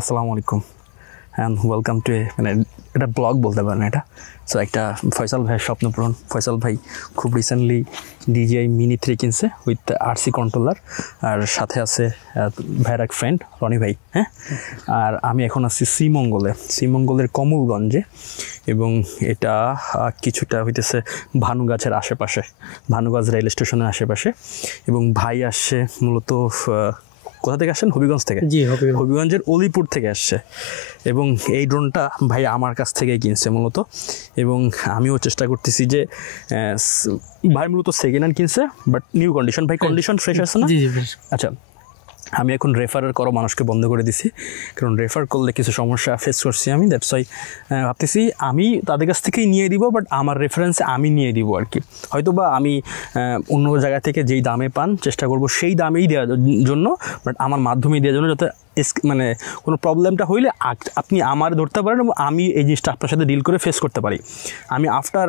আসসালামু আলাইকুম and welcome to মানে এটা ব্লগ বলতে পারেন এটা। সো একটা ফয়সাল ভাইয়ের স্বপ্নপূরণ। ফয়সাল ভাই খুব রিসেন্টলি DJI Mini 3 কিনছে উইথ RC কন্ট্রোলার, আর সাথে আছে ভাইয়ের এক ফ্রেন্ড রনি ভাই। হ্যাঁ, আর আমি এখন আছি শ্রীমঙ্গলের কমলগঞ্জে, এবং এটা কিছুটা হইতেছে ভানুগাছের আশেপাশে, ভানুগাছ রেল স্টেশনের আশেপাশে। এবং ভাই আসছে মূলত কোথা থেকে আসছেন? হবিগঞ্জ থেকে। জি, হবিগঞ্জের অলিপুর থেকে আসছে, এবং এই ড্রোনটা ভাই আমার কাছ থেকেই কিনছে মূলত। এবং আমিও চেষ্টা করতেছি যে ভাই মূলত সেকেন্ড হ্যান্ড কিনছে, বাট নিউ কন্ডিশন। ভাই কন্ডিশন ফ্রেশ আছে না? আচ্ছা, আমি এখন রেফার করা মানুষকে বন্ধ করে দিছি, কারণ রেফার করলে কিছু সমস্যা ফেস করছি আমি। দ্যাটস ওয়াই ভাবতেছি আমি তাদের কাছ থেকেই নিয়ে দিব, বাট আমার রেফারেন্সে আমি নিয়ে দিব আর কি। হয়তো বা আমি অন্য জায়গা থেকে যেই দামে পান চেষ্টা করব সেই দামেই দেওয়ার জন্য, বাট আমার মাধ্যমেই দেওয়ার জন্য, যাতে মানে কোনো প্রবলেমটা হইলে আপনি আমার ধরতে পারেন এবং আমি এই জিনিসটা আপনার সাথে ডিল করে ফেস করতে পারি। আমি আফটার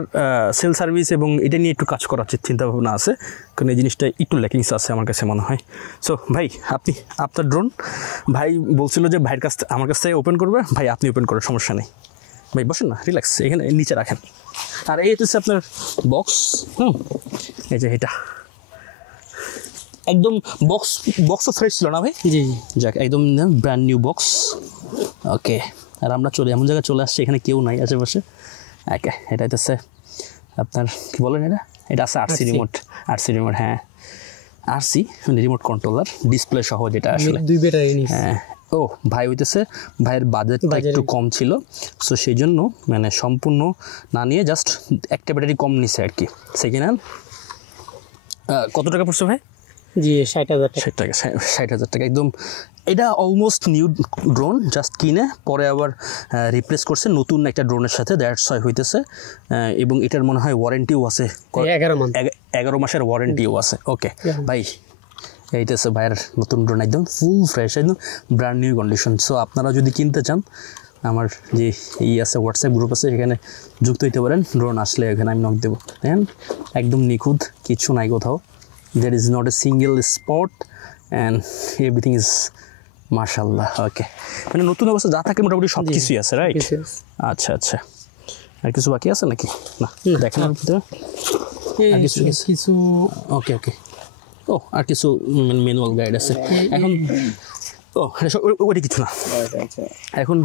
সেল সার্ভিস এবং এটা নিয়ে একটু কাজ করার চিন্তাভাবনা আছে, কারণ এই জিনিসটা একটু ল্যাকিংস আছে আমার কাছে মনে হয়। সো ভাই, আপনি আপনার ড্রোন ভাই বলছিল যে ভাইয়ের কাছ থেকে আমার কাছ থেকে ওপেন করবে। ভাই আপনি ওপেন করার সমস্যা নেই, ভাই বসেন না, রিল্যাক্স, এখানে নিচে রাখেন। আর এই হচ্ছে আপনার বক্স। এই যে এটা একদম বক্সও ফ্রেশ ছিল না ভাই? জি, যাক, একদম ব্র্যান্ড নিউ বক্স। ওকে, আর আমরা এমন জায়গায় চলে আসছি এখানে কেউ নাই আশেপাশে। ওকে, এটা হচ্ছে আপনার কী বলেন এটা আছে RC রিমোট। হ্যাঁ, RC রিমোট কন্ট্রোলার, ডিসপ্লে সহ, যেটা আসলে 2 ব্যাটারি নিস। হ্যাঁ, ও ভাই হইতেছে ভাইয়ের বাজেটটা একটু কম ছিল, সো সেই জন্য মানে সম্পূর্ণ না নিয়ে জাস্ট একটা ব্যাটারি কম নিছে আর কি। সেকেন্ড হ্যান্ড কত টাকা পড়ছে ভাই? জি, 60,000 টাকা। 60,000 টাকা একদম। এটা অলমোস্ট নিউ ড্রোন, জাস্ট কিনে পরে আবার রিপ্লেস করছে নতুন একটা ড্রোনের সাথে। দ্যাটস ওয়াই হইতেছে। এবং এটার মনে হয় ওয়ারেন্টিও আছে, 11 মাসের ওয়ারেন্টিও আছে। ওকে ভাই, এইটাছে ভাইয়ের নতুন ড্রোন, একদম ফুল ফ্রেশ, একদম ব্র্যান্ড নিউ কন্ডিশন। সো আপনারা যদি কিনতে চান, আমার যে আছে হোয়াটসঅ্যাপ গ্রুপ আছে, সেখানে যুক্ত হইতে পারেন। ড্রোন আসলে এখানে আমি নক দেবো। দেখেন একদম নিখুঁত, কিছু নাই কোথাও। There is not a single spot and everything is মাশাআল্লাহ। ওকে, মানে নতুন অবস্থা যা থাকে মোটামুটি সব কিছুই আছে, রাইট? আচ্ছা আচ্ছা, আর কিছু বাকি আছে নাকি? না, দেখেন আর ভিতরে কিছু। ওকে ওকে, ও আর কিছু ম্যানুয়াল গাইড আছে এখন। ও ওইটা কিছু না। এখন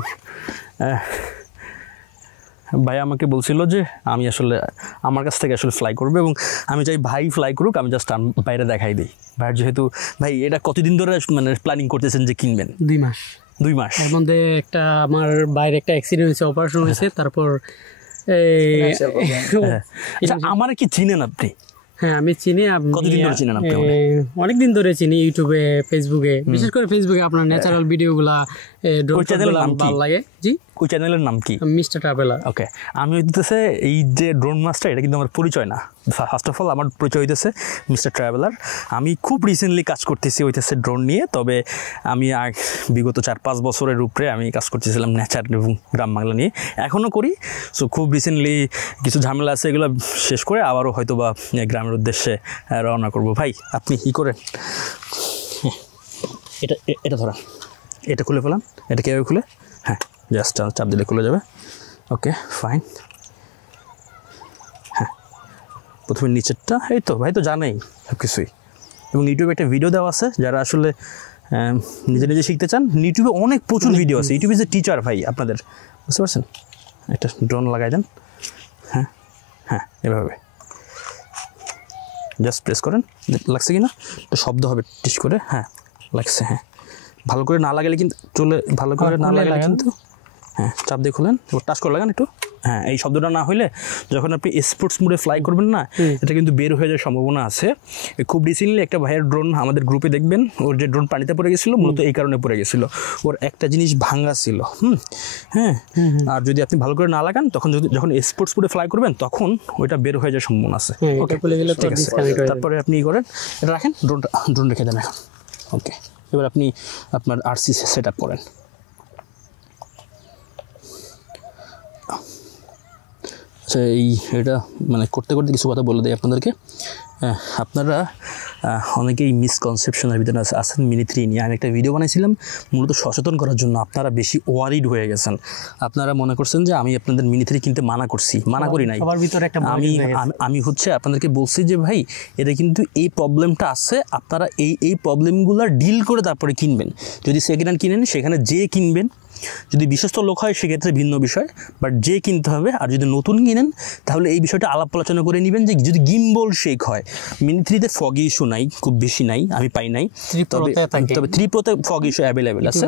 ভাই আমাকে বলছিল যে আমি আসলে আমার কাছ থেকে আসলে ফ্লাই করবে, এবং আমি চাই ভাই ফ্লাই করুক, আমি জাস্ট বাইরে দেখাই দিই। ভাইয়ের যেহেতু ভাই এটা কতদিন ধরে মানে প্ল্যানিং করতেছেন যে কিনবেন? 2 মাস। এর মধ্যে একটা আমার বাইরে একটা অ্যাক্সিডেন্ট হয়েছে, অপারেশন হয়েছে, তারপর আমার কি চিনেন আপনি? হ্যাঁ, আমি চিনি। কতদিন ধরে চিনেন আপনি? অনেকদিন ধরে চিনি, ইউটিউবে, ফেসবুকে, বিশেষ করে ফেসবুকে আপনার ন্যাচারাল ভিডিওগুলা ভালো লাগে। জি, ওই চ্যানেলের নাম কি? Mister traveller. ওকে, আমি হইতেছে এই যে ড্রোন মাস্টার, এটা কিন্তু আমার পরিচয় না। ফার্স্ট অফ অল আমার পরিচয় হইতেছে মিস্টার ট্রাভেলার। আমি খুব রিসেন্টলি কাজ করতেছি হইতেছে ড্রোন নিয়ে, তবে আমি বিগত 4-5 বছরের উপরে আমি কাজ করতেছিলাম নেচার এবং গ্রাম বাংলা নিয়ে, এখনও করি। সো খুব রিসেন্টলি কিছু ঝামেলা আছে, এগুলো শেষ করে আবারও হয়তো বা গ্রামের উদ্দেশ্যে রওনা করবো। ভাই আপনি কী করেন? এটা ধরেন, এটা খুলে ফেলান। এটা কীভাবে খুলে? হ্যাঁ, জাস্ট চাপ দিলে খুলে যাবে। Okay fine. হ্যাঁ, প্রথমে নিচেরটা, এই তো ভাই তো জানেই সব কিছুই। এবং ইউটিউবে একটা ভিডিও দেওয়া আছে, যারা আসলে নিজে নিজে শিখতে চান, ইউটিউবে প্রচুর ভিডিও আছে। ইউটিউবে যে টিচার ভাই আপনাদের, বুঝতে পারছেন? একটা ড্রোন লাগাই দেন। হ্যাঁ হ্যাঁ, এভাবে জাস্ট প্রেস করেন, লাগছে কি না একটা শব্দ হবে টিস করে। হ্যাঁ লাগছে। হ্যাঁ, ভালো করে না লাগালে কিন্তু ভালো করে না লাগালে কিন্তু, হ্যাঁ চাপ দিয়ে খুলেন, এবার টাচ করে লাগান একটু। হ্যাঁ, এই শব্দটা না হইলে যখন আপনি স্পোর্টস মোডে ফ্লাই করবেন না, এটা কিন্তু বের হয়ে যাওয়ার সম্ভাবনা আছে। খুব রিসেন্টলি একটা ভাইয়ের ড্রোন আমাদের গ্রুপে দেখবেন, ওর যে ড্রোন পানিতে পড়ে গেছিলো, মূলত এই কারণে পড়ে গেছিলো, ওর একটা জিনিস ভাঙা ছিল। হ্যাঁ, আর যদি আপনি ভালো করে না লাগান, তখন যখন স্পোর্টস মোডে ফ্লাই করবেন, তখন ওইটা বের হয়ে যাওয়ার সম্ভাবনা আছে। ওকে, ঠিক আছে। তারপরে আপনি করেন, এটা রাখেন, ড্রোন রেখে দেন এখন। ওকে, এবার আপনি আপনার RC সেট আপ করেন। আচ্ছা, এটা মানে করতে করতে কিছু কথা বলে দিই আপনাদেরকে। আপনারা অনেকেই মিসকনসেপশনের ভিতরে আছেন মিনি 3 নিয়ে। আমি একটা ভিডিও বানাইছিলাম মূলত সচেতন করার জন্য। আপনারা বেশি ওয়ারিড হয়ে গেছেন, আপনারা মনে করছেন যে আমি আপনাদের মিনি 3 কিনতে মানা করছি। মানা করি নাই, সবার ভিতরে একটা আমি হচ্ছে আপনাদেরকে বলছি যে ভাই এটা কিন্তু এই প্রবলেমটা আছে, আপনারা এই প্রবলেমগুলো ডিল করে তারপরে কিনবেন। যদি সেকেন্ড হ্যান্ড কিনেন সেখানে যে কিনবেন, যদি বিশ্বস্ত লোক হয় সেক্ষেত্রে ভিন্ন বিষয়, বাট যে কিনতে হবে। আর যদি নতুন কিনেন তাহলে এই বিষয়টা আলাপ আলোচনা করে নেবেন যে যদি গিম্বল শেক হয়। মিনি 3-তে ফগ ইস্যু নাই, খুব বেশি নাই, আমি পাই নাই। তবে 3 Pro-তে ফগ ইস্যু অ্যাভেলেবেল আছে।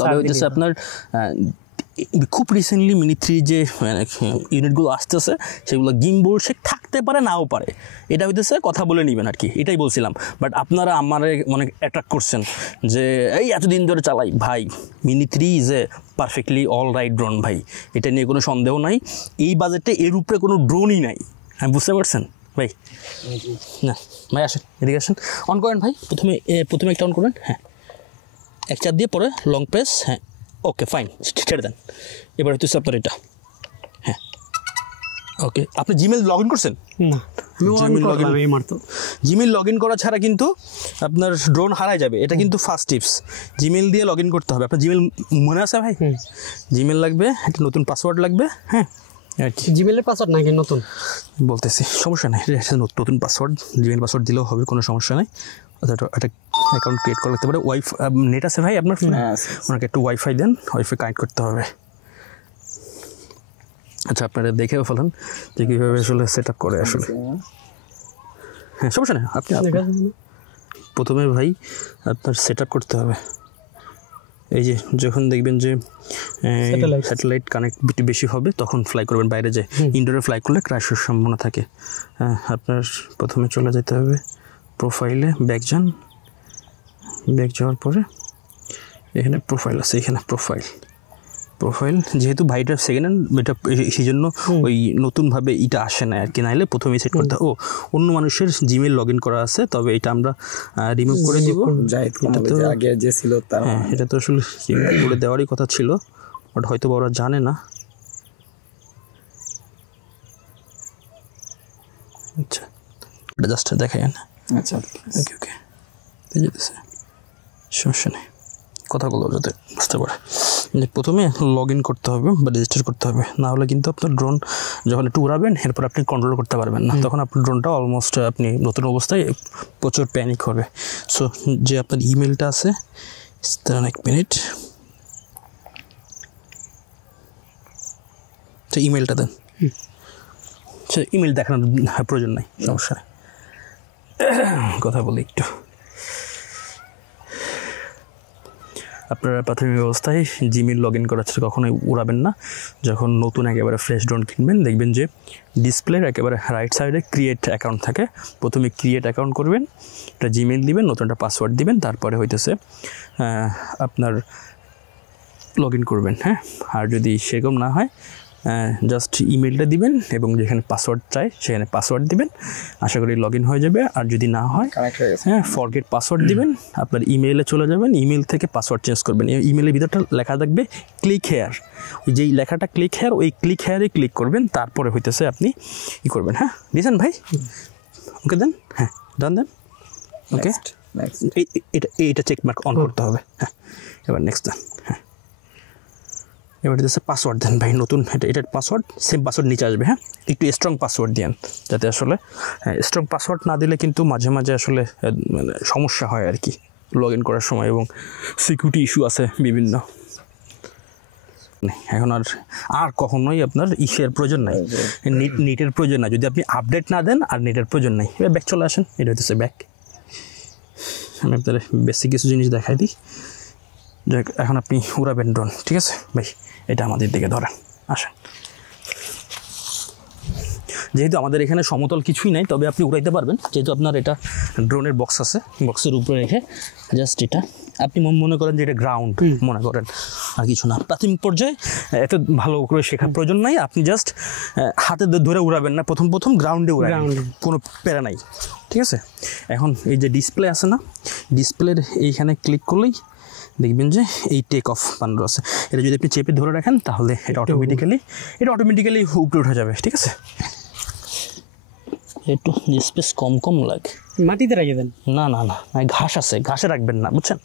তবে হচ্ছে আপনার খুব রিসেন্টলি মিনি 3 যে ইউনিটগুলো আসতেছে সেগুলো গিম্বল শেক থাকতে পারে, নাও পারে। এটা হইতেছে কথা বলে নেবেন আর কি, এটাই বলছিলাম। বাট আপনারা আমারে অনেক অ্যাট্রাক্ট করছেন যে এই এতদিন ধরে চালাই। ভাই mini 3 is a perfectly all right drone ভাই, এটা নিয়ে কোনো সন্দেহ নাই। এই বাজেটে এর উপরে কোনো ড্রোনই নাই, হ্যাঁ বুঝতে পারছেন ভাই? না ভাই আসেন, এদিকে আসেন, অন করেন ভাই। প্রথমে একটা অন করেন, হ্যাঁ এক চাপ দিয়ে পরে লং প্রেস, হ্যাঁ ওকে ফাইন, ছেড়ে দেন। এবার হচ্ছে আপনার এটা, হ্যাঁ ওকে। আপনি জিমেল লগ ইন করছেন? না, জিমেল লগ ইন করা ছাড়া কিন্তু আপনার ড্রোন হারায় যাবে। এটা কিন্তু ফার্স্ট টিপস, জিমেল দিয়ে লগ ইন করতে হবে। আপনার জিমেল মনে আছে ভাই? জিমেল লাগবে, একটা নতুন পাসওয়ার্ড লাগবে, হ্যাঁ জিমেলের পাসওয়ার্ড নাকি নতুন বলতেছি, সমস্যা নেই, নতুন পাসওয়ার্ড জিমেল পাসওয়ার্ড দিলেও হবে, কোনো সমস্যা নেই। একটা অ্যাকাউন্ট ক্রিয়েট করা লাগতে পারে। নেট আছে ভাই আপনার ফোনে? ওনাকে একটু ওয়াইফাই দেন, ওয়াইফাই কানেক্ট করতে হবে। আচ্ছা আপনারা দেখেও ফেলেন যে কীভাবে আসলে সেট আপ করে আসলে। হ্যাঁ সমস্যা নেই, আপনি প্রথমে ভাই আপনার সেট আপ করতে হবে। এই যে যখন দেখবেন যে স্যাটেলাইট কানেক্টিভিটি বেশি হবে তখন ফ্লাই করবেন বাইরে, যে ইনডোরে ফ্লাই করলে ক্র্যাশের সম্ভাবনা থাকে। হ্যাঁ আপনার প্রথমে চলে যেতে হবে প্রোফাইলে, ব্যাক যাওয়ার পরে এখানে প্রোফাইল আছে, এখানে প্রোফাইল যেহেতু ভাইটার সেকেন্ড হ্যান্ড, এটা সেই জন্য ওই নতুনভাবে এটা আসে না আর কি, নাহলে প্রথমেই সেট করতে হবে। অন্য মানুষের জিমেল লগ ইন করা আছে, তবে এটা আমরা রিমুভ করে দিব। আগে যে ছিল হ্যাঁ এটা তো আসলে রিমুভ করে দেওয়ারই কথা ছিল, বাট হয়তো ওরা জানে না। আচ্ছা এটা জাস্ট দেখাই না। আচ্ছা ওকে ওকে, সমস্যা নেই, কথাগুলো যাতে বুঝতে পারে। প্রথমে লগ ইন করতে হবে বা রেজিস্টার করতে হবে, না হলে কিন্তু আপনার ড্রোন যখন একটু উড়াবেন এরপর আপনি কন্ট্রোল করতে পারবেন না, তখন আপনার ড্রোনটা অলমোস্ট আপনি নতুন অবস্থায় প্রচুর প্যানিক হবে। সো যে আপনার ইমেলটা আছে, এক মিনিট, তো ইমেলটা দেন। সে ইমেল দেখানোর প্রয়োজন নাই, সমস্যা নেই, কথা বলি একটু। আপনারা প্রাথমিক অবস্থায় জিমেল লগ ইন করা ছাড়া কখনোই উড়াবেন না। যখন নতুন একেবারে ফ্রেশ ড্রোন কিনবেন দেখবেন যে ডিসপ্লের একেবারে রাইট সাইডে ক্রিয়েট অ্যাকাউন্ট থাকে। প্রথমে ক্রিয়েট অ্যাকাউন্ট করবেন, একটা জিমেল দিবেন, নতুন একটা পাসওয়ার্ড দিবেন, তারপরে হইতেছে আপনার লগ ইন করবেন। হ্যাঁ আর যদি সেরকম না হয় জাস্ট ইমেলটা দিবেন এবং যেখানে পাসওয়ার্ড চাই সেখানে পাসওয়ার্ড দিবেন, আশা করি লগ ইন হয়ে যাবে। আর যদি না হয় হ্যাঁ ফরগেট পাসওয়ার্ড দিবেন, আপনার ইমেইলে চলে যাবেন, ইমেল থেকে পাসওয়ার্ড চেঞ্জ করবেন। ইমেলের ভিতরটা লেখা থাকবে ক্লিক হেয়ার, ওই যেই লেখাটা ক্লিক হেয়ার, ওই ক্লিক হেয়ারে ক্লিক করবেন, তারপরে হইতেছে আপনি ই করবেন। হ্যাঁ দিয়েছেন ভাই? ওকে দেন, হ্যাঁ ডান দেন, ওকে এইটা চেক মার্ক অন করতে হবে। হ্যাঁ এবার নেক্সট দেন। হ্যাঁ এবার হচ্ছে পাসওয়ার্ড দেন ভাই, নতুন এটার পাসওয়ার্ড সেম পাসওয়ার্ড নিচে আসবে। হ্যাঁ একটু স্ট্রং পাসওয়ার্ড দেন, যাতে আসলে স্ট্রং পাসওয়ার্ড না দিলে কিন্তু মাঝে মাঝে আসলে মানে সমস্যা হয় আর কি লগ ইন করার সময়, এবং সিকিউরিটি ইস্যু আছে বিভিন্ন। এখন আর কখনোই আপনার ইসের প্রয়োজন নাই, নেটের প্রয়োজন নাই, যদি আপনি আপডেট না দেন আর নেটের প্রয়োজন নাই। এবার ব্যাক চলে আসেন, এটা হচ্ছে ব্যাক। আমি আপনার বেসিক কিছু জিনিস দেখাই দিই। যাক এখন আপনি উড়াবেন ড্রোন, ঠিক আছে ভাই? এটা আমাদের দিকে ধরেন, আসেন। যেহেতু আমাদের এখানে সমতল কিছুই নাই, তবে আপনি উড়াইতে পারবেন, যেহেতু আপনার এটা ড্রোনের বক্স আছে, বক্সের উপরে রেখে জাস্ট এটা আপনি মনে করেন যে এটা গ্রাউন্ড মনে করেন, আর কিছু না। প্রাথমিক পর্যায়ে এত ভালো করে শেখার প্রয়োজন নাই, আপনি জাস্ট হাতে ধরে উড়াবেন না, প্রথম গ্রাউন্ডে উড়াবেন, কোনো প্যারা নাই, ঠিক আছে? এখন এই যে ডিসপ্লে আছে না, ডিসপ্লের এইখানে ক্লিক করলেই দেখবেন যে এই টেক অফ বানানো আছে। এটা যদি আপনি চেপে ধরে রাখেন তাহলে এটা অটোমেটিক্যালি উপরে উঠে যাবে, ঠিক আছে? একটু স্পেস কম লাগে। মাটিতে রেখে দেন। না না না না, ঘাস আছে, ঘাসে রাখবেন না, বুঝছেন?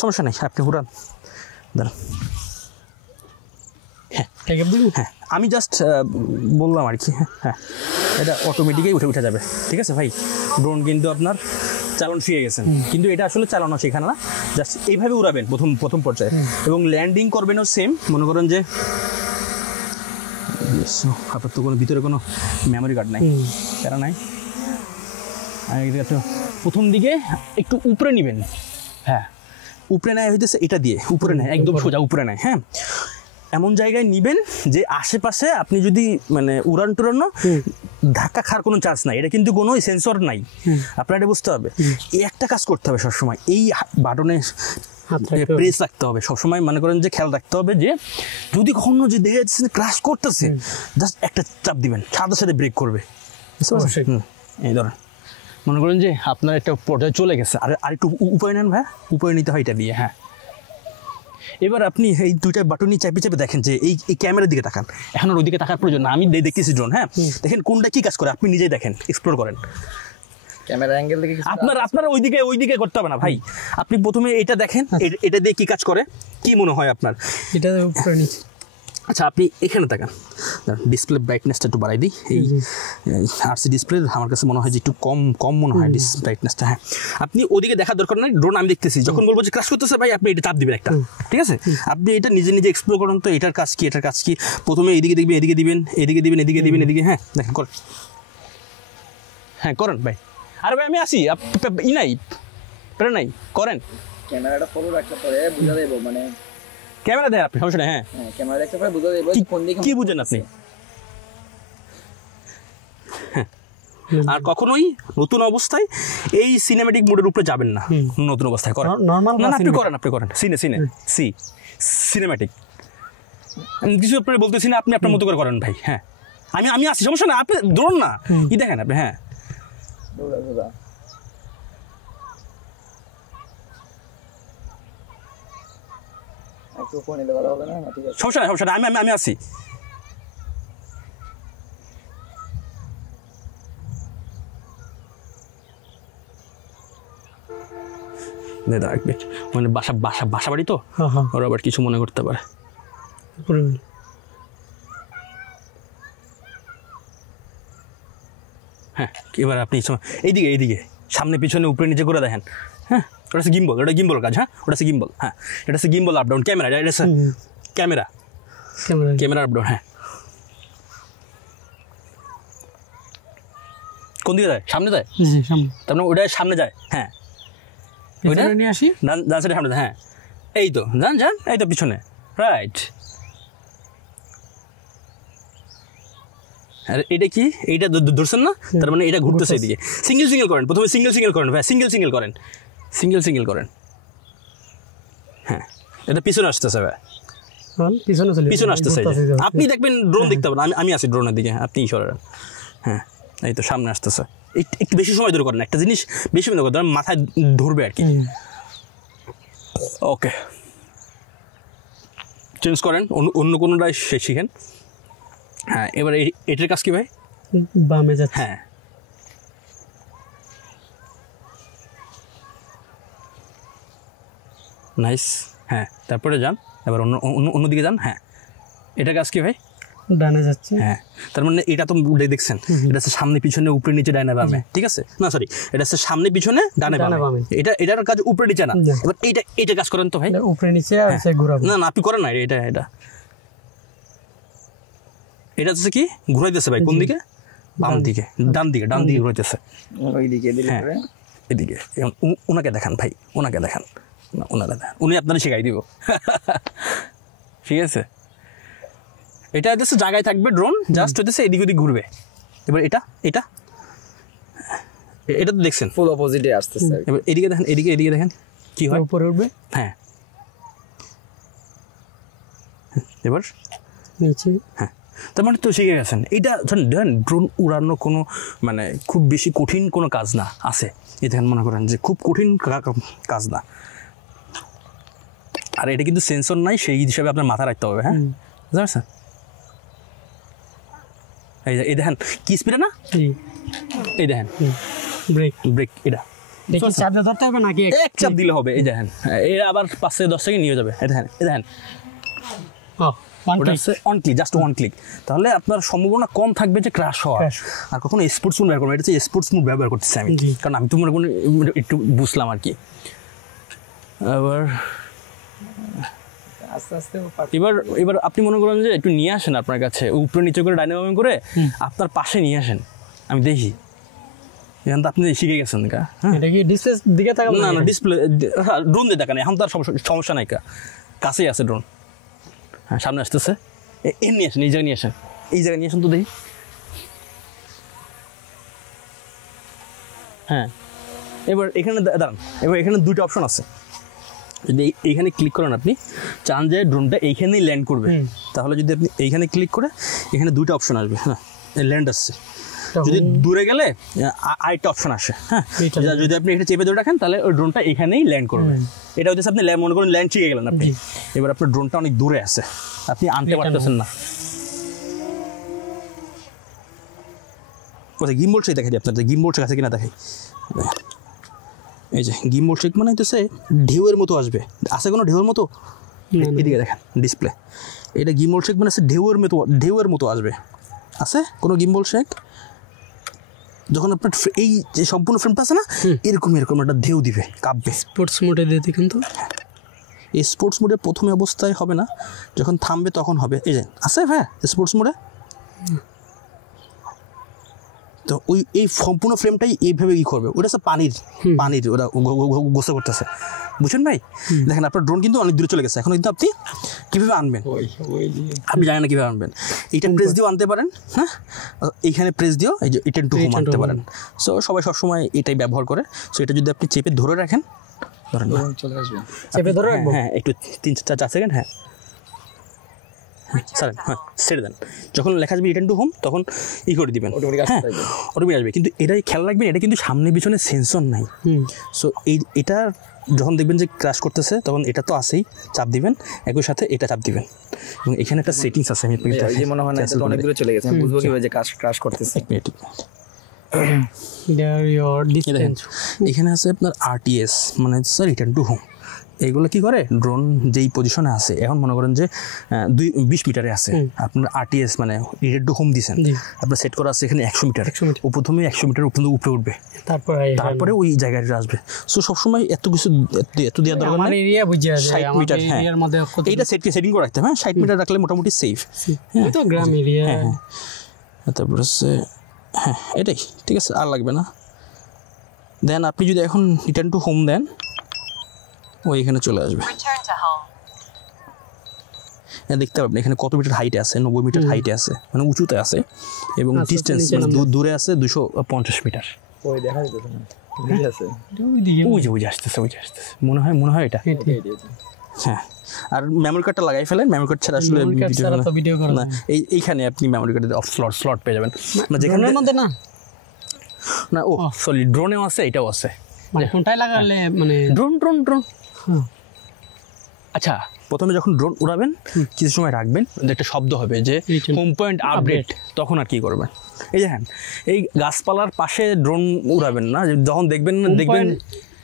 সমস্যা নেই, আপনি উড়ান, দাঁড়ান। হ্যাঁ আমি জাস্ট বললাম আর কি। হ্যাঁ এটা অটোমেটিকই উঠে যাবে, ঠিক আছে ভাই? ড্রোন কিন্তু আপনার চালানো শিখে গেছেন, কিন্তু এটা আসলে চালানো শেখানো না, জাস্ট এইভাবে উড়াবেন প্রথম পর্যায়ে, এবং ল্যান্ডিং করবেনও সেম। মনে করেন যে আপনার তো কোনো ভিতরে কোনো মেমোরি কার্ড নাই, তারা নাই, প্রথম দিকে একটু উপরে নেবেন। হ্যাঁ উপরে নেয় হইতেছে এটা দিয়ে, উপরে নেয় একদম সোজা উপরে নেয়। হ্যাঁ এমন জায়গায় নিবেন যে আশেপাশে আপনি যদি মানে উড়ান টুরানো ধাক্কা খাওয়ার কোনো চান্স নাই, এটা কিন্তু কোনো সেন্সর নাই, আপনার এটা বুঝতে হবে। এই একটা কাজ করতে হবে সবসময়, এই বাটনে প্রেস রাখতে হবে সবসময়, মনে করেন যে খেয়াল রাখতে হবে যে যদি কখনো যে দেখে যাচ্ছে ক্রাশ করতেছে, জাস্ট একটা চাপ দিবেন, সাথে সাথে ব্রেক করবে, বুঝতে পারছেন? এই ধরেন মনে করেন যে আপনার একটা পর্যায়ে চলে গেছে, আর একটু উপরে নেন ভাই, উপরে নিতে হয় এটা দিয়ে। হ্যাঁ এবার আপনি এই দুইটা বাটনই চাপে চাপে দেখেন যে এই ক্যামেরার দিকে তাকান, এখন আর ওইদিকে তাকার প্রয়োজন না, আমি দেখতেছি ড্রোন। হ্যাঁ দেখেন কোনটা কি কাজ করে, আপনি নিজেই দেখেন, এক্সপ্লোর করেন। ক্যামেরা অ্যাঙ্গেল দেখে আপনার ওইদিকে করতে হবে না ভাই, আপনি প্রথমে এটা দেখেন, এটা দিয়ে কি কাজ করে, কি মনে হয় আপনার? এটা উপরে নিচে। আচ্ছা আপনি এখানে তাকান, ডিসপ্লে ব্রাইটনেসটা একটু বাড়াই দিই। এই আরসি ডিসপ্লে আমার কাছে মনে হয় যে একটু কম মনে হয় ব্রাইটনেসটা। হ্যাঁ আপনি ওদিকে দেখার দরকার নেই, ড্রোন আমি দেখতেছি, যখন বলবো যে ক্রাশ করতেছে ভাই আপনি এটা চাপ দিবেন একটা, ঠিক আছে? আপনি এটা নিজে এক্সপ্লোর করেন তো, এটার কাজ কি। প্রথমে এদিকে দেখবেন, এদিকে দিবেন। হ্যাঁ দেখেন করেন, হ্যাঁ করেন ভাই। আরে ভাই আমি আসি, নাই প্রে নাই, করেন। ক্যামেরাটা ফলো রাখতে পরে বুঝা দেব, মানে ক্যামেরা দেন আপনি, সমস্যা নেই। হ্যাঁ ক্যামেরা দেখতে পরে বুঝা দেব কোন দিকে কি বুঝেন আপনি। আর কখনোই নতুন অবস্থায় এই সিনেম্যাটিক মোডের উপরে যাবেন না, নতুন অবস্থায় করেন নরমাল না, আপনি করেন সিনেম্যাটিক। কিছু আপনার বলতেছি না, আপনি আপনার মতো করে করেন ভাই। হ্যাঁ আমি আসি, সমস্যা না, আপনি ধরুন না, কি দেখেন আপনি। হ্যাঁ সমস্যা নাই, আমি আসি। মানে বাসা বাড়ি তো, ওরা আবার কিছু মনে করতে পারে। হ্যাঁ এবার আপনি এইদিকে সামনে পিছনে উপরে নিচে করে দেখেন। হ্যাঁ ওটা হচ্ছে গিম্বল, ওটা গিম্বল কাজ। হ্যাঁ ওটা হচ্ছে গিম্বল। হ্যাঁ এটা হচ্ছে গিম্বল আপ ডাউন ক্যামেরা, এটা হচ্ছে ক্যামেরা আপ ডাউন। হ্যাঁ কোন দিকে যায়? সামনে যায়, তার মানে ওটা সামনে যায়। হ্যাঁ ওইটা নিয়ে আসি, ডান সাইডে সামনে যায়। হ্যাঁ এই তো যান, এই তো পিছনে, রাইট। আর এটা কি, এইটা ধরছেন না, তার মানে এটা ঘুরতেছে এদিকে। সিঙ্গেল করেন, প্রথমে সিঙ্গেল করেন ভাই, সিঙ্গেল করেন। হ্যাঁ এটা পিছনে আসতেছে ভাই, পিছনে আসতেছে। আপনি দেখবেন ড্রোন দেখতে পাবেন, আমি আছি ড্রোনের দিকে, আপনি সরেন। হ্যাঁ এই তো সামনে আসতেছে, একটু বেশি সময় ধরে করেন, একটা জিনিস বেশি সময় ধরে মাথায় ধরবে আর কি। ওকে চেঞ্জ করেন, অন্য কোনোটাই শিখেন। হ্যাঁ এবার এটার কাজ কি ভাই? বামে যাচ্ছে। হ্যাঁ নাইস। হ্যাঁ তারপরে যান, এবার অন্যদিকে যান। হ্যাঁ এটার কাজ কি ভাই? ডানে যাচ্ছে। হ্যাঁ তার মানে এটা তো দেখছেন, এটা হচ্ছে সামনে পিছনে উপরে নিচে ডানে বামে, ঠিক আছে? না সরি, এটা হচ্ছে সামনে পিছনে ডানে বামে, এটার কাজ উপরে নিচে না। এবার এইটা কাজ করেন তো ভাই, উপরে নিচে আর সে ঘোরাবে না আপনি করেন না, এটা হচ্ছে কি ঘুরাইতেছে ভাই, কোন দিকে? বাম দিকে, ডান দিকে ঘুরাইতেছে। হ্যাঁ এদিকে ওনাকে দেখান ভাই, ওনাকে দেখান, উনি আপনারা শেখাই দিব। ঠিক আছে এটা হচ্ছে জায়গায় থাকবে ড্রোন, জাস্ট হচ্ছে এদিক ওদিক ঘুরবে। এবার এটা তো দেখছেন ফুল অপোজিটে আসতেছে। এবার এদিকে দেখেন, এদিকে দেখেন কি হয়, উপরে উঠবে। হ্যাঁ এবার নিচে। হ্যাঁ তার মানে তো শিখে গেছেন। এটা ধরেন ড্রোন উড়ানো কোনো মানে খুব বেশি কঠিন কোনো কাজ না, আছে এই দেখেন, মনে করেন যে খুব কঠিন কাজ না। আর এটা কিন্তু সেন্সর নাই, সেই হিসাবে আপনার মাথা রাখতে হবে। হ্যাঁ বুঝতে পারছেন? এই দেখেন কি স্পিডে না, এই দেখেন ব্রেক ব্রেক এটা দেখি চাপে ধরতে হবে নাকি এক চাপ দিলে হবে। এই দেখেন এ আবার 5 থেকে 10 সেকেন্ড নিয়ে যাবে। এই দেখেন ও ওয়ান ওটা হচ্ছে on click, just one click. তাহলে আপনার সম্ভাবনা কম থাকবে যে ক্র্যাশ হওয়ার। আর কখনো স্পোর্টস মোড ব্যবহার করবেন, এটা হচ্ছে স্পোর্টস মোড ব্যবহার করতেছি আমি, কারণ আমি তো মনে করি একটু বুঝলাম আর কি। আবার আস্তে আস্তে এবার আপনি মনে করেন যে একটু নিয়ে আসেন আপনার কাছে, উপরে নিচে করে ডাইনামিক করে আপনার পাশে নিয়ে আসেন, আমি দেখি। এখন তো আপনি শিখে গেছেন কা। এটা কি ডিসপ্লে দিকে তাকাবো না ডিসপ্লে, হ্যাঁ ড্রোন দিয়ে দেখান, এখন তো আর সমস্যা নাই কা, কাছেই আছে ড্রোন। হ্যাঁ সামনে আসতেছে, নিয়ে আসেন, এই জায়গায় নিয়ে আসেন, এই জায়গায় নিয়ে আসেন তো দেখি। হ্যাঁ এবার এখানে দাঁড়ান, এবার এখানে 2টা অপশন আছে। যদি এইখানে ক্লিক করেন, আপনি চান যে ড্রোনটা এইখানেই ল্যান্ড করবে, তাহলে যদি আপনি এইখানে ক্লিক করে এখানে 2টা অপশন আসবে। হ্যাঁ ল্যান্ড আসছে। যদি দূরে গেলে আরেকটা অপশন আসে। হ্যাঁ যদি আপনি এটা চেপে ধরে রাখেন তাহলে ওই ড্রোনটা এখানেই ল্যান্ড করবে। এটা হচ্ছে আপনি মনে করেন ল্যান্ড শিখে গেলেন আপনি। এবার আপনার ড্রোনটা অনেক দূরে আছে, আপনি আনতে পারতেছেন না। কোথায় গিম্বল শেক দেখাই আপনার, গিম্বল শেক আছে কিনা দেখাই। এই যে গিম্বল শেক মানে হচ্ছে ঢেউয়ের মতো আসবে, আছে কোনো ঢেউয়ের মতো? এদিকে দেখেন ডিসপ্লে, এটা গিম্বল শেক মানে ঢেউয়ের মতো আসবে। আছে কোনো গিম্বল শেক? যখন আপনার এই যে সম্পূর্ণ ফ্রেমটা আছে না, এরকম একটা ঢেউ দিবে, কাঁপবে। স্পোর্টস মোডে দিতে কিন্তু এই স্পোর্টস মোডে প্রথমে অবস্থায় হবে না, যখন থামবে তখন হবে। এই যে আছে ভাই স্পোর্টস মোডে, তো এই সম্পূর্ণ ফ্রেমটাই এইভাবে করবে। ওটা হচ্ছে পানির ওরা গোসা করতেছে, বুঝছেন ভাই? দেখেন আপনার ড্রোন কিন্তু অনেক দূরে চলে গেছে। এখন কিন্তু আপনি কীভাবে আনবেন, আপনি জানেন না কীভাবে আনবেন। এইটা প্রেস দিয়েও আনতে পারেন। হ্যাঁ এইখানে প্রেস দিয়েও এই যে রিটার্ন টু হোম আনতে পারেন। সো সবাই সবসময় এটাই ব্যবহার করে। সো এটা যদি আপনি চেপে ধরে রাখেন, ধরেন চলে আসবে, চেপে ধরে রাখবো। হ্যাঁ একটু 3-4 সেকেন্ড, হ্যাঁ স্যার হ্যাঁ ছেড়ে দেন। যখন লেখা আসবে রিটার্ন টু হোম তখন করে দিবেন, হ্যাঁ অটোমেটিক আসবে। কিন্তু এটাই খেয়াল রাখবেন, এটা কিন্তু সামনে পিছনে সেন্সর নাই। সো এটা যখন দেখবেন যে ক্র্যাশ করতেছে তখন এটা তো আসেই, চাপ দিবেন, একই সাথে এটা চাপ দিবেন। এবং এখানে একটা সেটিংস আছে, আমি এই মনে হয় না এটা অনেক দূরে চলে গেছে, আমি বুঝবো কিভাবে যে ক্র্যাশ করতেছে। এখানে আছে আপনার আরটিএস, মানে স্যার রিটার্ন টু হোম। এইগুলো কি করে, ড্রোন যেই পজিশনে আছে, এখন মনে করেন যে 20 মিটারে আছে, আপনার আরটিএস মানে রিটার্ন টু হোম দিয়েছেন, আপনার সেট করা আছে এখানে 100 মিটার। ও প্রথমে 100 মিটার উপরে উঠবে, তারপরে ওই জায়গায় আসবে। সো সবসময় এত কিছু এত দেওয়ার দরকার নেই। 60 মিটার, হ্যাঁ এইটা সেটিং করে রাখতে হবে। 60 মিটার রাখলে মোটামুটি সেফ। হ্যাঁ তো গ্রাম এরিয়া। হ্যাঁ তারপর হচ্ছে হ্যাঁ এটাই ঠিক আছে, আর লাগবে না। দেন আপনি যদি এখন রিটার্ন টু হোম দেন, ও এখানে চলে আসবে। দেখতে পাবেন এখানে কত মিটার হাইটে আছে, 90 মিটার হাইটে আছে, মানে উঁচুতে আছে, এবং ডিস্টেন্স দূরে আছে 250 মিটার। ওই দেখা যাচ্ছে না, ঠিক আছে ওই যে আসতেছে মনে হয় এটা। হ্যাঁ আর মেমোরি কার্ডটা লাগাই ফেলেন, মেমোরি কার্ড ছাড়া আসলে ভিডিও করা না। এইখানে আপনি মেমোরি কার্ডে স্লট পেয়ে যাবেন, যেখানে মধ্যে না ও সরি ড্রোনেও আছে, এটাও আছে। মানে কোনটাই লাগালে মানে ড্রোন আচ্ছা প্রথমে যখন ড্রোন উড়াবেন কিছু সময় রাখবেন, একটা শব্দ হবে যে হোম পয়েন্ট আপডেট, তখন আর কি করবেন, এই দেখেন এই গাছপালার পাশে ড্রোন উড়াবেন না, যখন দেখবেন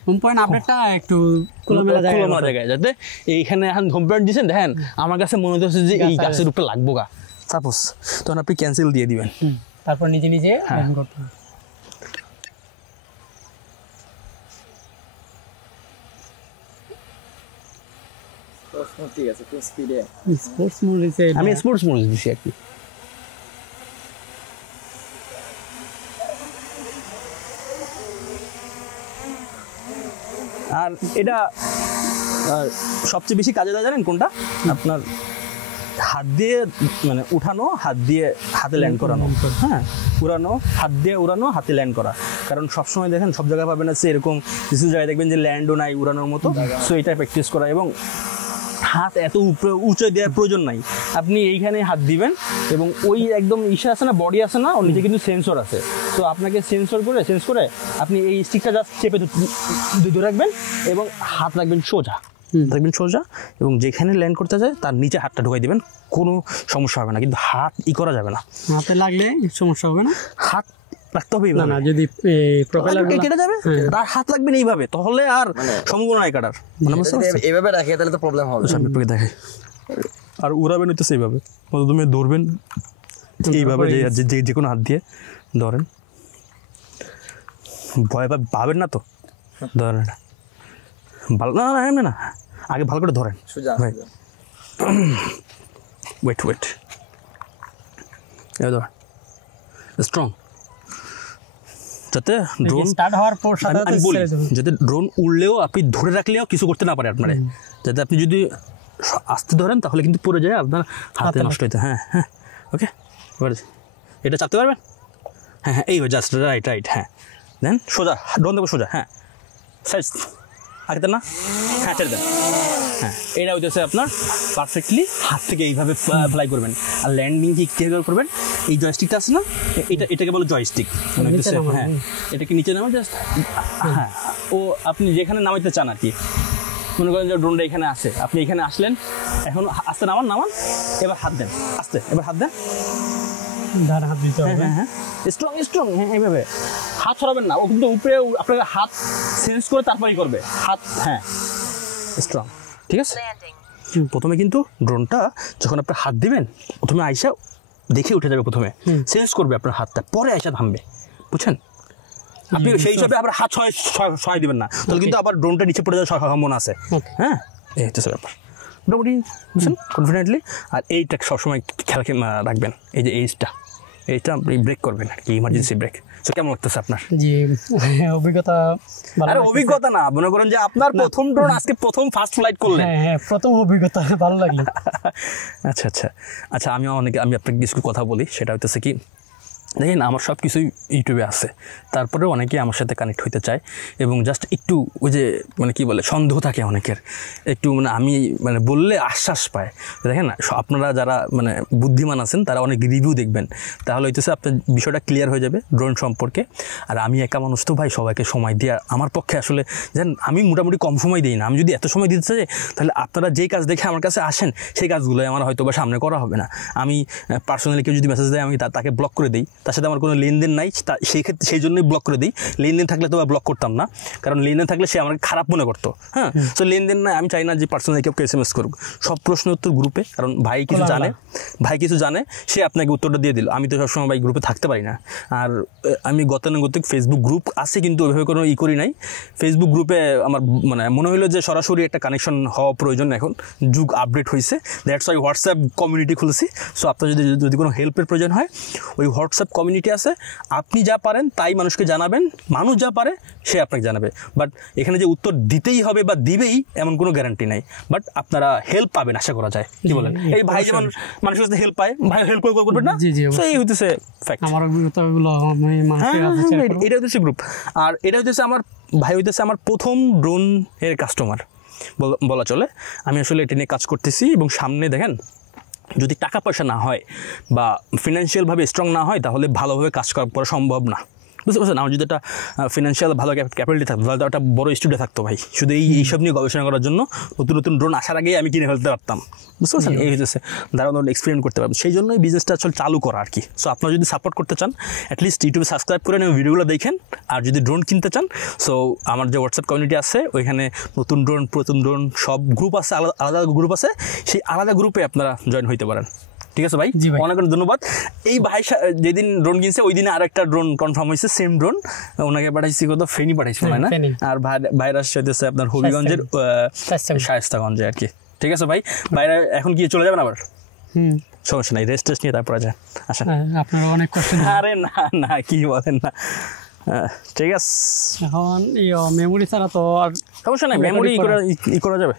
হোম পয়েন্ট আপডেটটা একটু খোলামেলা জায়গায়, যাতে এইখানে এখন হোম পয়েন্ট দিয়েছেন, দেখেন আমার কাছে মনে হচ্ছে যে এই গাছের উপরে লাগবো গা, সাপোজ, তখন আপনি ক্যান্সেল দিয়ে দিবেন, তারপর নিজে করতে হবে। ঠিক আছে, তো স্পিডে স্পোর্টস মোড দিছে, আমি স্পোর্টস মোড দিছি আর কি। আর এটা সবচেয়ে বেশি কাজে দেয় জানেন কোনটা? আপনার হাত দিয়ে মানে উঠানো, হাত দিয়ে হাতে ল্যান্ড করানো। হ্যাঁ উড়ানো, হাত দিয়ে উড়ানো, হাতে ল্যান্ড করা। কারণ সবসময় দেখেন সব জায়গায় পাবেন আছে এরকম কিছু জায়গায় দেখবেন যে ল্যান্ডও নাই উড়ানোর মতো। সো এটা প্র্যাকটিস করা, এবং হাত এত উপরে উঁচু দেওয়ার প্রয়োজন নাই, আপনি এইখানে হাত দিবেন এবং ওই একদম ইসে আছে না, বডি আছে না, ওর নিচে কিন্তু সেন্সর আছে। তো আপনাকে সেন্স করে আপনি এই স্টিকটা জাস্ট চেপে ধরে রাখবেন এবং হাত রাখবেন সোজা, এবং যেখানে ল্যান্ড করতে যায় তার নিচে হাতটা ঢুকাই দেবেন, কোনো সমস্যা হবে না। কিন্তু হাত করা যাবে না, হাতে লাগলে সমস্যা হবে না। হাত রাখতে হবে না এইভাবে। না যদি প্রোপেলার কেটে যাবে, তার হাত লাগবে না এইভাবে, তাহলে আর সম্ভাবনা নাই কাটার। মানে বুঝতে পারছেন? এভাবে রাখে তাহলে তো প্রবলেম হবে। আমি আপনাকে দেখাই। আর উড়াবেন হইতেছে এইভাবে, প্রথমে ধরবেন এইভাবে, যে কোনো হাত দিয়ে ধরেন, ভয় পাবেন না তো, ধরেন এটা ভালো, না না না না, আগে ভালো করে ধরেন সুজা ভাই। ওয়েট এবার ধরেন স্ট্রং, যাতে ড্রোন স্টার্ট হওয়ার পর সাথে আমি বলি ছেড়ে দেবেন। যাতে ড্রোন উড়লেও আপনি ধরে রাখলেও কিছু করতে না পারে আপনারে, যাতে আপনি যদি আস্তে ধরেন তাহলে কিন্তু পড়ে যায় আপনার হাতে নষ্ট হইতে। হ্যাঁ হ্যাঁ, ওকে। এবার এটা চাপতে পারবেন? হ্যাঁ হ্যাঁ, এইবার জাস্ট রাইট, হ্যাঁ। দেন সোজা ড্রোন দেবো, সোজা, হ্যাঁ সাইজ আগে দেন না, হ্যাঁ ছেড়ে দেন। হ্যাঁ, এটা হইতেছে আপনার পারফেক্টলি হাত থেকে এইভাবে ফ্লাই করবেন। আর ল্যান্ডিং কীভাবে করবেন, এই জয়স্টিকটা আছে না, এটাকে বলে জয়স্টিক। হ্যাঁ, এটাকে নিচে নামা জাস্ট, হ্যাঁ, ও আপনি যেখানে নামাইতে চান আর কি। মনে করেন যে ড্রোনটা এখানে আছে, আপনি এখানে আসলেন, এখন আস্তে নামান, এবার হাত দেন, আস্তে, এবার হাত দেন, ডান হাত দিতে হবে। হ্যাঁ হ্যাঁ, স্ট্রং, হ্যাঁ এইভাবে হাত ছড়াবেন না, ও কিন্তু উপরে আপনাকে হাত সেন্স করে তারপরেই করবে হাত, হ্যাঁ স্ট্রং, ঠিক আছে। প্রথমে কিন্তু ড্রোনটা যখন আপনার হাত দিবেন, প্রথমে আইসা দেখে উঠে যাবে, প্রথমে সেন্স করবে আপনার হাতটা, পরে আইসা থামবে, বুঝছেন? আপনি সেই হিসাবে আবার হাত ছয় দিবেন না, তাহলে কিন্তু আবার ড্রোনটা নিচে পড়ে যাওয়ার সম্ভাবনা আছে। হ্যাঁ, এই হচ্ছে ব্যাপার মোটামুটি, বুঝছেন, কনফিডেন্টলি। আর এইটা সবসময় খেয়াল রাখবেন, এই যে এইটা আপনি ব্রেক করবেন আর কি, ইমার্জেন্সি ব্রেক। তো কেমন লাগতেছে আপনার? জি, অভিজ্ঞতা ভালো আরে লাগতেছে। অভিজ্ঞতা না, মনে করেন যে আপনার প্রথম ড্রোন, আজকে প্রথম ফার্স্ট ফ্লাইট করলেন। হ্যাঁ, প্রথম অভিজ্ঞতা ভালো লাগলো। আচ্ছা, আমি আপনাকে কিছু কথা বলি। সেটা হইতেছে কি, দেখেন আমার সব কিছুই ইউটিউবে আছে, তারপরেও অনেকে আমার সাথে কানেক্ট হইতে চায় এবং জাস্ট একটু ওই যে মানে কি বলে, সন্দেহ থাকে অনেকের, একটু মানে আমি মানে বললে আশ্বাস পায়। দেখেন না, আপনারা যারা মানে বুদ্ধিমান আছেন তারা অনেক রিভিউ দেখবেন, তাহলে হইতেছে আপনার বিষয়টা ক্লিয়ার হয়ে যাবে ড্রোন সম্পর্কে। আর আমি একা মানুষ তো ভাই, সবাইকে সময় দিয়ে আমার পক্ষে আসলে জানেন আমি মোটামুটি কম সময় দিই না। আমি যদি এত সময় দিতে চাই, তাহলে আপনারা যেই কাজ দেখে আমার কাছে আসেন সেই কাজগুলোই আমার হয়তো বা সামনে করা হবে না। আমি পার্সোনালি কেউ যদি মেসেজ দেয়, আমি তাকে ব্লক করে দিই, তার সাথে আমার কোনো লেনদেন নাই, সেই ক্ষেত্রে সেই জন্যই ব্লক করে দিই। লেনদেন থাকলে তো ব্লক করতাম না, কারণ লেনদেন থাকলে সে আমাকে খারাপ মনে করতো। হ্যাঁ, তো লেনদেন নাই, আমি চাই না যে পার্সোনালি কেউ SMS করুক। সব প্রশ্ন উত্তর গ্রুপে, কারণ ভাই কিছু জানে, সে আপনাকে উত্তরটা দিয়ে দিল। আমি তো সবসময় ভাই গ্রুপে থাকতে পারি না। আর আমি গতানুগতিক ফেসবুক গ্রুপ আছে, কিন্তু ওইভাবে কোনো করি নাই। ফেসবুক গ্রুপে আমার মানে মনে হলো যে সরাসরি একটা কানেকশন হওয়া প্রয়োজন, এখন যুগ আপডেট হয়েছে, দ্যাটস ওয়াই হোয়াটসঅ্যাপ কমিউনিটি খুলেছি। সো আপনার যদি কোনো হেল্পের প্রয়োজন হয়, ওই হোয়াটসঅ্যাপ কমিউনিটি আছে, আপনি যা পারেন তাই মানুষকে জানাবেন, মানুষ যা পারে সে আপনাকে জানাবে। বাট এখানে যে উত্তর দিতেই হবে বা দিবেই এমন কোনো গ্যারান্টি নাই, বাট আপনারা হেল্প পাবেন আশা করা যায়। কি বলেন? এই ভাই যেমন মানুষের কাছে হেল্প পায়, ভাই হেল্প করবেন না? সো এই হইতেছে ফ্যাক্ট। আমার অভিজ্ঞতাগুলো আমি মানুষের কাছে share করব। এটা হচ্ছে গ্রুপ। আর এটা হচ্ছে আমার ভাই হইতেছে আমার প্রথম ড্রোন এর কাস্টমার বলা চলে। আমি আসলে এটা নিয়ে কাজ করতেছি, এবং সামনে দেখেন যদি টাকা পয়সা না হয় বা ফিনান্সিয়ালভাবে স্ট্রং না হয়, তাহলে ভালোভাবে কাজ করা সম্ভব না। বুঝতে পারছেন? আমার যদি একটা ফিনান্সিয়াল ভালো ক্যাপিটালিটি থাকতো, তাহলে একটা বড় স্টুডিও থাকতো ভাই, শুধু এইসব নিয়ে গবেষণা করার জন্য। নতুন ড্রোন আসার আগেই আমি কিনে ফেলতে পারতাম। বুঝতে পারছেন? এই হচ্ছে দারুণ এক্সপেরিমেন্ট করতে পারবেন। সেই জন্যই বিজনেসটা আসলে চালু করা আর কি। সো আপনারা যদি সাপোর্ট করতে চান, অ্যাটলিস্ট ইউটিউবে সাবস্ক্রাইব করেন এবং ভিডিওগুলো দেখেন। আর যদি ড্রোন কিনতে চান, সো আমার যে হোয়াটসঅ্যাপ কমিউনিটি আছে, ওইখানে নতুন ড্রোন সব গ্রুপ আছে, আলাদা গ্রুপ আছে, সেই আলাদা গ্রুপে আপনারা জয়েন হইতে পারেন। ঠিক আছে ভাই, অনেক অনেক ধন্যবাদ। এই ভাই যেদিন ড্রোন কিনছে ওই দিনে আরেকটা ড্রোন কনফার্ম হয়েছে, সেম ড্রোন। ওনাকে পাঠাইছি কত, ফেনী পাঠাইছি মনে হয় না? আর ভাইরাস হইতেছে আপনার হবিগঞ্জের শায়েস্তাগঞ্জে আর কি। ঠিক আছে ভাই, বাইরে এখন কি চলে যাবেন আবার? সমস্যা নাই, রেস্ট নিয়ে তারপরে যান। আচ্ছা, আপনারা অনেক কষ্ট। আরে না কি বলেন না, ঠিক আছে। এখন মেমোরি ছাড়া তো আর সমস্যা নাই, মেমোরি করা যাবে।